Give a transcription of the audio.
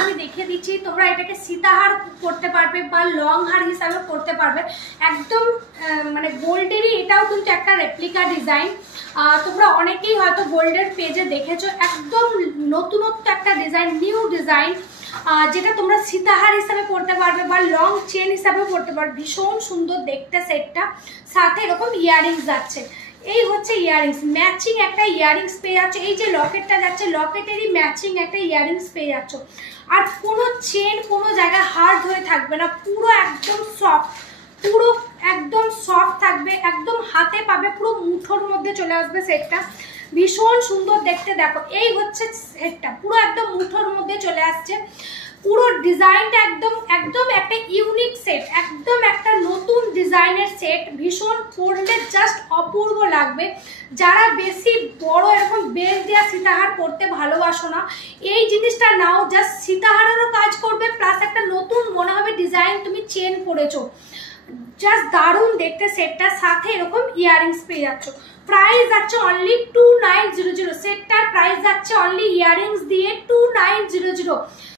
আমি দেখিয়ে দিচ্ছি। তোমরা এটাকে সীতাহার করতে পারবে বা লং হার হিসাবে করতে পারবে। একদম মানে গোল্ডেরই এটাও কিন্তু একটা রেপ্লিকা ডিজাইন। তোমরা অনেকেই হয়তো গোল্ডের পেজে দেখেছো, একদম নতুনত্ব একটা ডিজাইন, নিউ ডিজাইন, যেটা তোমরা সীতাহার হিসাবে পড়তে পারবে বা লং চেন হিসাবে পড়তে পারবে। ভীষণ সুন্দর দেখতে সেটটা, সাথে এরকম ইয়াররিংস যাচ্ছে। এই হচ্ছে ইয়াররিংস, ম্যাচিং একটা ইয়াররিংস পেয়ে যাচ্ছ। এই যে লকেটটা যাচ্ছে, লকেটেরই ম্যাচিং একটা ইয়াররিংস পেয়ে যাচ্ছ। আর কোনো চেন কোনো জায়গায় হার্ড হয়ে থাকবে না, পুরো একদম সফট, পুরো একদম সফট থাকবে, একদম হাতে পাবে, পুরো মুঠোর মধ্যে চলে আসবে সেটটা। ভীষণ সুন্দর দেখতে। দেখো এই হচ্ছে সেটটা, পুরো একদম মুঠোর মধ্যে চলে আসছে। পুরো ডিজাইনটা একদম একদম একটা ইউনিক সেট, একদম একটা নতুন ডিজাইনের সেট। ভীষণ পরলে জাস্ট অপূর্ব লাগবে। যারা বেশি বড় এরকম বেল দেওয়া সীতাহার পরতে ভালোবাসো না, এই জিনিসটা নাও। জাস্ট সীতাহারেরও কাজ করবে, প্লাস একটা নতুন মনে হবে ডিজাইন তুমি চেন পরেছো। জাস্ট দারুণ দেখতে সেটটার সাথে এরকম ইয়াররিংস পেয়ে যাচ্ছ। প্রাইস যাচ্ছে অনলি 2900। সেটটার প্রাইস যাচ্ছে অনলি ইয়াররিংস দিয়ে 2900।